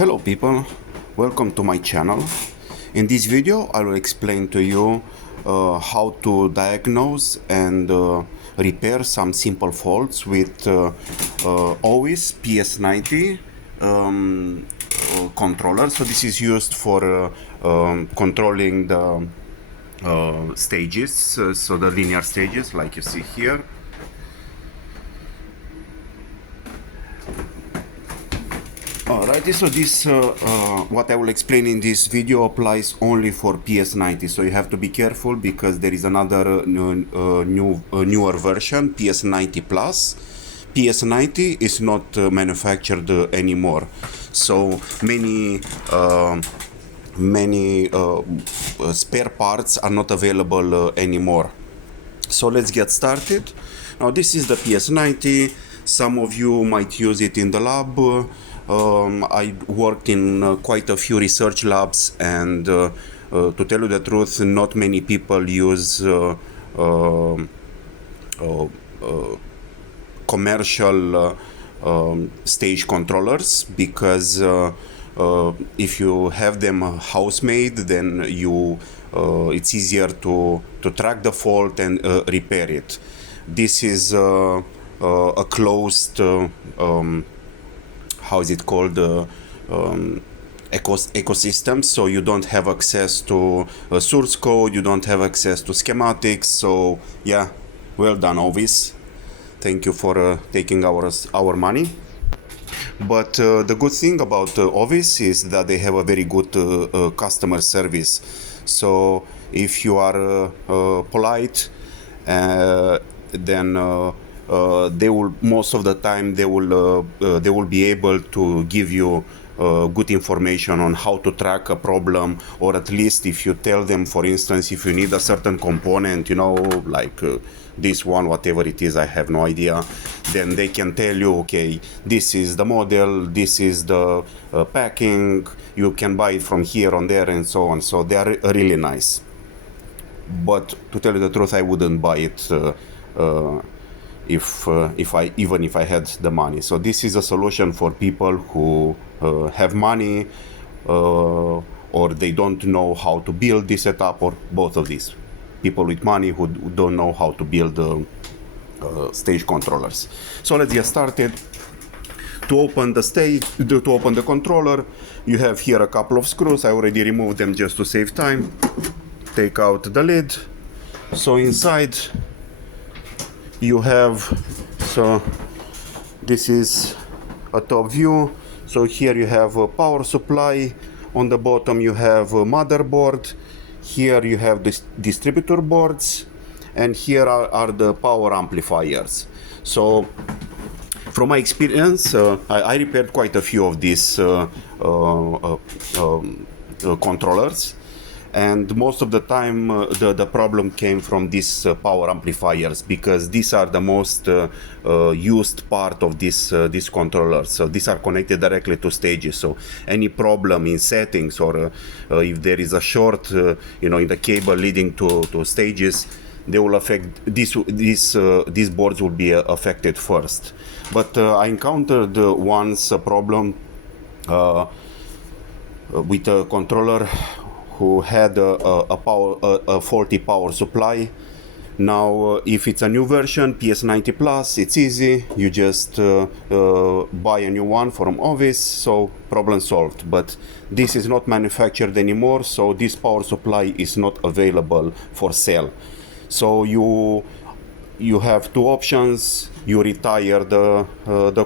Hello people, welcome to my channel. In this video I will explain to you how to diagnose and repair some simple faults with OWIS PS90 controller. So this is used for controlling the stages, so the linear stages like you see here. Alrighty, so this what I will explain in this video applies only for PS90, so you have to be careful because there is another newer version, PS90 Plus. PS90 is not manufactured anymore, so many spare parts are not available anymore. So let's get started. Now this is the PS90. Some of you might use it in the lab. I worked in quite a few research labs, and to tell you the truth, not many people use commercial stage controllers, because if you have them house-made, then it's easier to track the fault and repair it. This is a closed how is it called, ecosystem, so you don't have access to source code, you don't have access to schematics. So yeah, well done OWIS, thank you for taking our money. But the good thing about OWIS is that they have a very good customer service. So if you are polite, then they will, most of the time they will be able to give you good information on how to track a problem, or at least if you tell them, for instance, if you need a certain component, you know, like this one, whatever it is, I have no idea, then they can tell you, okay, this is the model, this is the packing, you can buy it from here on there and so on. So they are really nice. But to tell you the truth, I wouldn't buy it if I had the money. So this is a solution for people who have money, or they don't know how to build this setup, or both of these. People with money who don't know how to build stage controllers. So let's get started. To open the controller, you have here a couple of screws. I already removed them just to save time. Take out the lid. So inside you have, so this is a top view. So here you have a power supply. On the bottom you have a motherboard. Here you have the distributor boards, and here are the power amplifiers. So from my experience, I repaired quite a few of these controllers, and most of the time the problem came from these power amplifiers, because these are the most used part of this controller. So these are connected directly to stages, so any problem in settings, or if there is a short in the cable leading to stages, they will affect these boards will be affected first. But I encountered once a problem with a controller who had a faulty power supply. Now if it's a new version, PS90 Plus, it's easy, you just buy a new one from OWIS, so problem solved. But this is not manufactured anymore, so this power supply is not available for sale. So you have two options. You retire the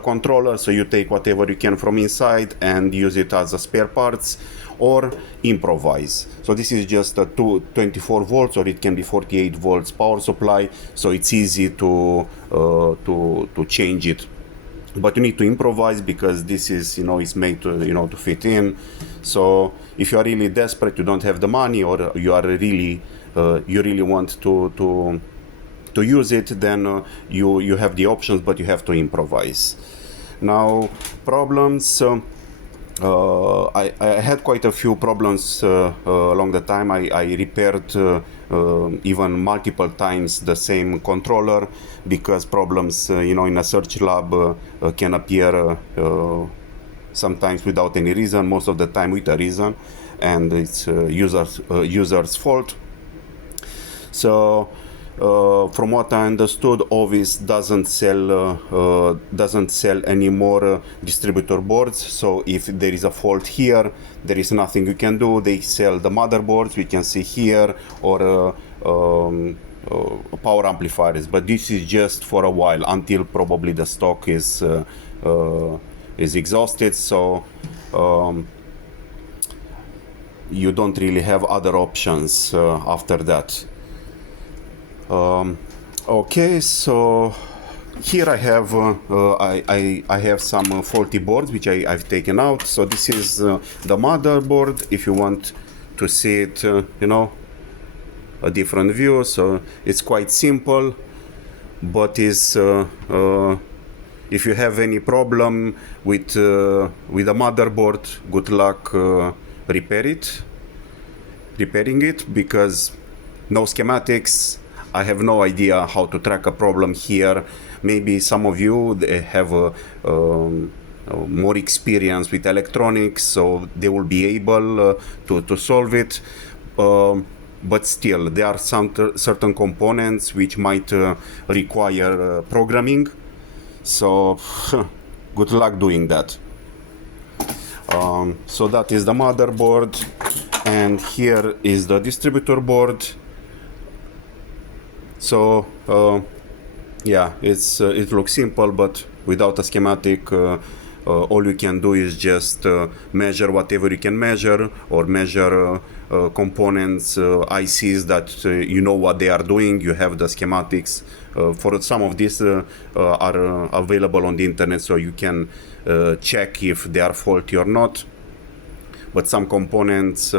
controller, so you take whatever you can from inside and use it as a spare parts, or improvise. So this is just a 24 volts, or it can be 48 volts power supply, so it's easy to change it. But you need to improvise, because this is is made to to fit in. So if you are really desperate, you don't have the money, or you are really you really want to use it, then you have the options, but you have to improvise. Now problems. I had quite a few problems along the time. I repaired even multiple times the same controller, because problems in a search lab can appear sometimes without any reason, most of the time with a reason, and it's user's fault. So from what I understood, OWIS doesn't sell any more distributor boards. So if there is a fault here, there is nothing you can do. They sell the motherboards we can see here, or power amplifiers, but this is just for a while until probably the stock is exhausted. So you don't really have other options after that. Okay, so here I have I have some faulty boards which I've taken out. So this is the motherboard. If you want to see it, you know, a different view. So it's quite simple, but is if you have any problem with the motherboard, good luck repairing it, because no schematics. I have no idea how to track a problem here. Maybe some of you have more experience with electronics, so they will be able to solve it. But still, there are some certain components which might require programming. So good luck doing that. So that is the motherboard, and here is the distributor board. So yeah, it looks simple, but without a schematic, all you can do is just measure whatever you can measure, or measure components, ICs that you know what they are doing. You have the schematics. For some of these are available on the internet, so you can check if they are faulty or not. But some components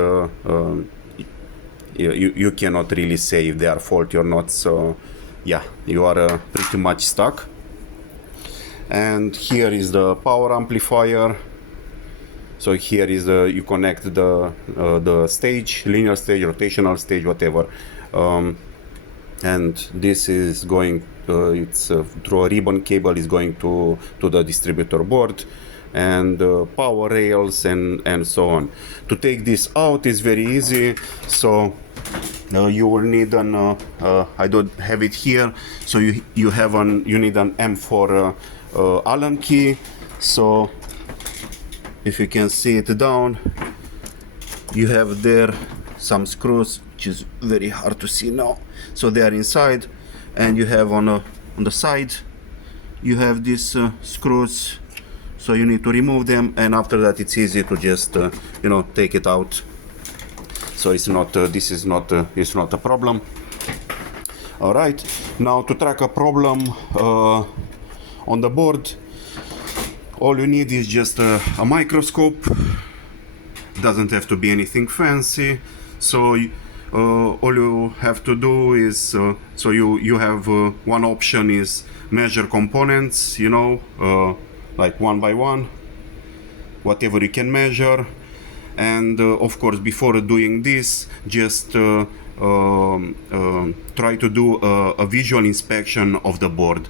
you cannot really say if they are faulty or not. So yeah, you are pretty much stuck. And here is the power amplifier. So here is you connect the stage, linear stage, rotational stage, whatever. And this is going it's through a ribbon cable is going to the distributor board, and power rails and so on. To take this out is very easy. So you will need an I don't have it here, so you need an M4 Allen key. So if you can see it down, you have there some screws, which is very hard to see now. So they are inside, and you have on the side you have these screws. So you need to remove them, and after that it's easy to just you know, take it out. So it's not this is not it's not a problem. All right, now to track a problem on the board, all you need is just a microscope. Doesn't have to be anything fancy. So all you have to do is so you have one option is measure components, you know, like one by one, whatever you can measure. And of course, before doing this, just try to do a visual inspection of the board.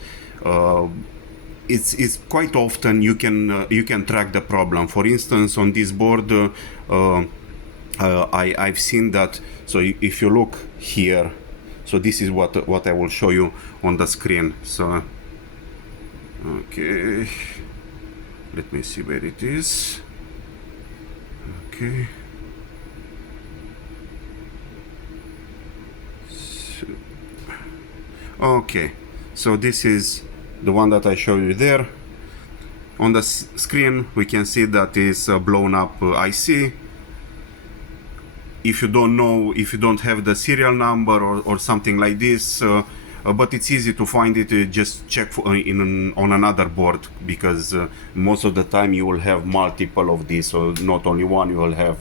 It's quite often you can track the problem. For instance, on this board, I've seen that. So if you look here, so this is what I will show you on the screen. So okay, let me see where it is. Okay. Okay, so this is the one that I showed you there. On the screen we can see that is a blown up IC. If you don't know, if you don't have the serial number or something like this, but it's easy to find it, just check on another board, because most of the time you will have multiple of these, so not only one, you will have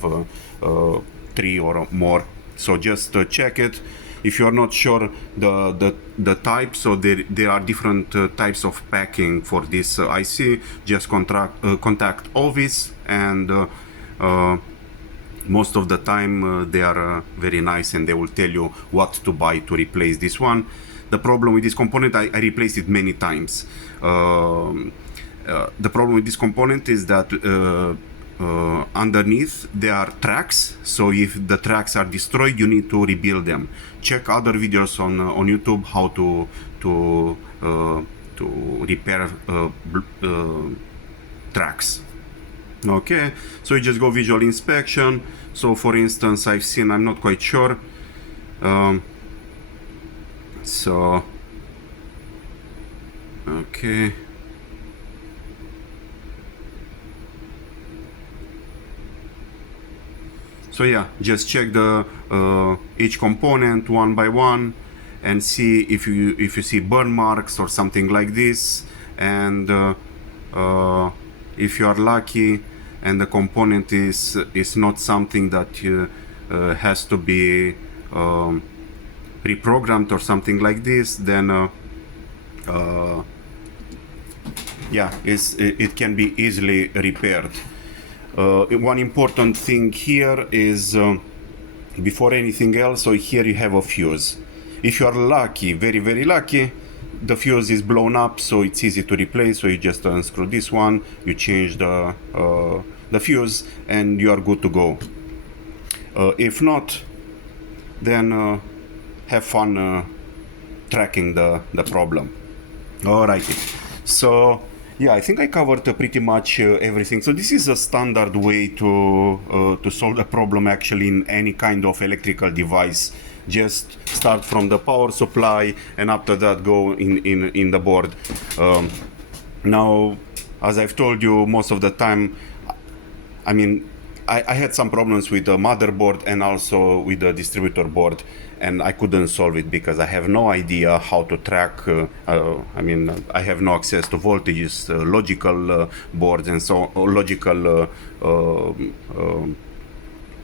3 or more. So just check it. If you are not sure the type, so there are different types of packing for this IC, just contact OWIS, and most of the time they are very nice, and they will tell you what to buy to replace this one. The problem with this component, I replaced it many times, The problem with this component is that underneath there are tracks, so if the tracks are destroyed you need to rebuild them. Check other videos on YouTube how to repair tracks. Okay, so you just go visual inspection. So for instance, I'm not quite sure, so okay, so yeah, just check the each component one by one and see if you see burn marks or something like this, and if you are lucky and the component is not something that has to be reprogrammed or something like this, then yeah, it can be easily repaired. One important thing here is before anything else, so here you have a fuse. If you are lucky, very very lucky, the fuse is blown up, so it's easy to replace. So you just unscrew this one, you change the fuse, and you are good to go. If not, then have fun tracking the problem. Alrighty, so yeah, I think I covered pretty much everything. So this is a standard way to solve a problem actually in any kind of electrical device. Just start from the power supply and after that go in the board. Now, as I've told you, most of the time, I mean, I had some problems with the motherboard and also with the distributor board, and I couldn't solve it because I have no idea how to track. I mean, I have no access to voltages, logical boards, and so logical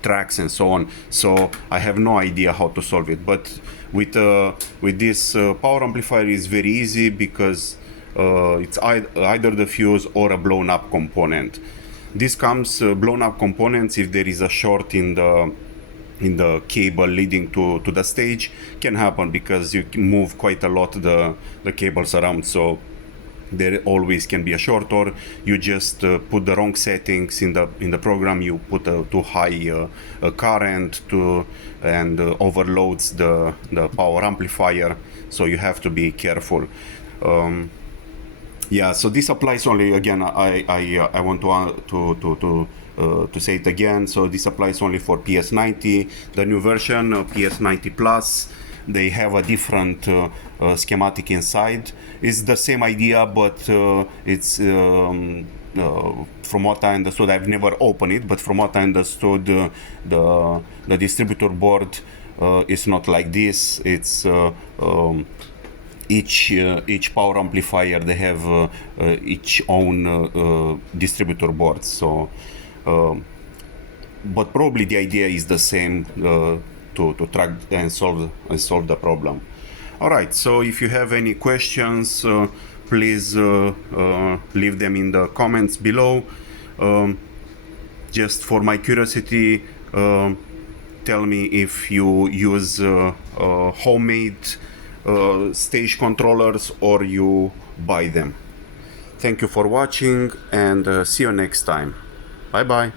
tracks and so on. So I have no idea how to solve it. But with this power amplifier, is very easy because it's either the fuse or a blown up component. This comes blown up components if there is a short in the cable leading to the stage. Can happen because you move quite a lot the cables around, so there always can be a short, or you just put the wrong settings in the program. You put a too high current and overloads the power amplifier, so you have to be careful. Yeah, so this applies only, again, I want to say it again. So this applies only for PS90, the new version, PS90 Plus. They have a different schematic inside. It's the same idea, but it's from what I understood, I've never opened it, but from what I understood, the distributor board is not like this. It's each power amplifier, they have each own distributor board. So, but probably the idea is the same, to track and solve the problem. All right. So if you have any questions, please leave them in the comments below. Just for my curiosity, tell me if you use homemade stage controllers or you buy them. Thank you for watching, and see you next time. Bye bye.